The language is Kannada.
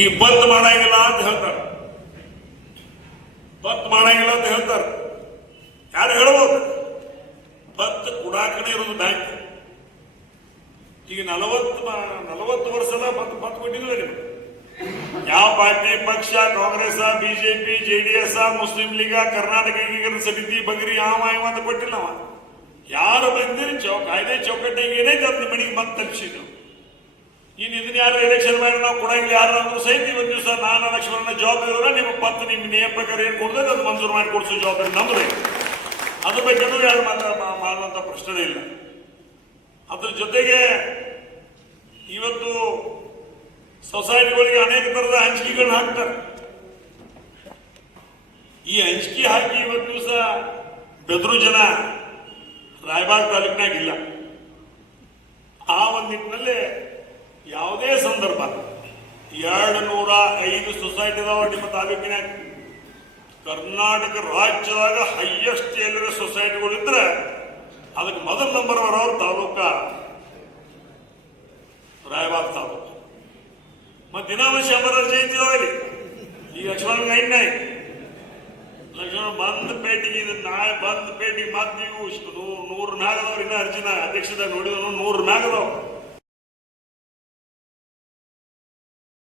ಈಗ ಬಂದ್ ಮಾಡಂಗಿಲ್ಲ ಅಂತ ಹೇಳ್ತಾರೆ. ಬಂದ್ ಮಾಡಂಗಿಲ್ಲ ಅಂತ ಹೇಳ್ತಾರೆ. ಯಾರು ಹೇಳ್ಬೋದು? ಬಂದ್ ಕುಡಾಕಡೆ ಇರೋದು ಬ್ಯಾಂಕ್. ಈಗ ನಲವತ್ತು ನಲವತ್ತು ವರ್ಷದ ಬಂದ್ ಬಂದ್ ಕೊಟ್ಟಿಲ್ಲ ನೀವು? ಯಾವ ಪಾರ್ಟಿ, ಪಕ್ಷ, ಕಾಂಗ್ರೆಸ್, ಬಿಜೆಪಿ ಜೆಡಿಎಸ್ ಮುಸ್ಲಿಂ ಲೀಗ, ಕರ್ನಾಟಕ ಏಕೀಕರಣ ಸಮಿತಿ, ಬಗ್ರಿ ಯಾವ ಅಂತ ಕೊಟ್ಟಿಲ್ಲ ಯಾರು ಬಂದಿರಿ ಚೌ ಕಾಯ್ದೆ ಚೌಕಟ್ಟಿಗೆ ಏನೇ ತಂದು ಮನೆಗೆ ಬಂದು ತಲುಪಿಸಿದ್ರು. ಇನ್ನು ಇದನ್ನ ಯಾರು ಎಲೆಕ್ಷನ್ ಮಾಡಿ ನಾವು ಕೊಡಂಗಿಲ್ಲ ಯಾರು ಅಂದ್ರೂ ಸಹಿತ ಇವತ್ತು ದಿವಸ ನಾನು ಲಕ್ಷ್ಮಣ ಜವಾಬ್ದಾರಿ ನಿಮ್ಮ ಪತ್ತು ನಿಮ್ಮ ನಿಯಮ ಪ್ರಕಾರ ಏನು ಕೊಡ್ತದೆ ಅದು ಮಂಜೂರು ಮಾಡಿ ಕೊಡಿಸೋ ಜವಾಬ್ದಾರಿ ನಮ್ಮದೇ ಅದ್ರ ಬಗ್ಗೆ ಯಾರು ಮಾತಾ ಮಾ- ಮಾಡುವಂತ ಪ್ರಶ್ನೆ ಇಲ್ಲ. ಅದ್ರ ಜೊತೆಗೆ ಇವತ್ತು ಸೊಸೈಟಿಗಳಿಗೆ ಅನೇಕ ಥರದ ಹಂಚಿಕೆಗಳನ್ನ ಹಾಕ್ತಾರೆ. ಈ ಹಂಚಿಕೆ ಹಾಕಿ ಇವತ್ತು ದಿವಸ ಬೆದರು ಜನ ರಾಯಬಾಗ್ ತಾಲೂಕಿನಾಗಿಲ್ಲ. ಆ ಒಂದು ನಿಟ್ಟಿನಲ್ಲಿ ಯಾವುದೇ ಸಂದರ್ಭ ಎರಡು ನೂರ ಐದು ಸೊಸೈಟಿ ಅದಾವ ನಿಮ್ಮ ತಾಲೂಕಿನಾಗ ಕರ್ನಾಟಕ ರಾಜ್ಯದಾಗ ಹೈಯೆಸ್ಟ್ ಎಲ್ಲಿರೋ ಸೊಸೈಟಿಗಳು ಇದ್ರೆ ಅದಕ್ಕೆ ಮೊದಲ ನಂಬರ್ ಬರೋರು ತಾಲೂಕ, ರಾಯಬಾಗ್ ತಾಲೂಕು. ಮತ್ತೆ ದಿನಾವಶಿ ಅಮರ ಜಯಂತಿ ಅದಾವಲ್ಲಿ ಈಗ ಲಕ್ಷ್ಮಣ ನೈನ್ ನೈನ್ ಲಕ್ಷ್ಮಣ ಬಂದ್ ಪೇಟಿಗೆ ಇದು ನಾಳೆ ಬಂದ್ ಪೇಟಿಗೆ ಮತ್ತೆ ನೀವು ಇಷ್ಟು ನೂರು ನೂರು ಮ್ಯಾಗದವ್ರು ಇನ್ನೂ ಅರ್ಜಿನ ಅಧ್ಯಕ್ಷದಾಗ ನೋಡಿದ್ರು ನೂರು ಮ್ಯಾಗದವ್ರು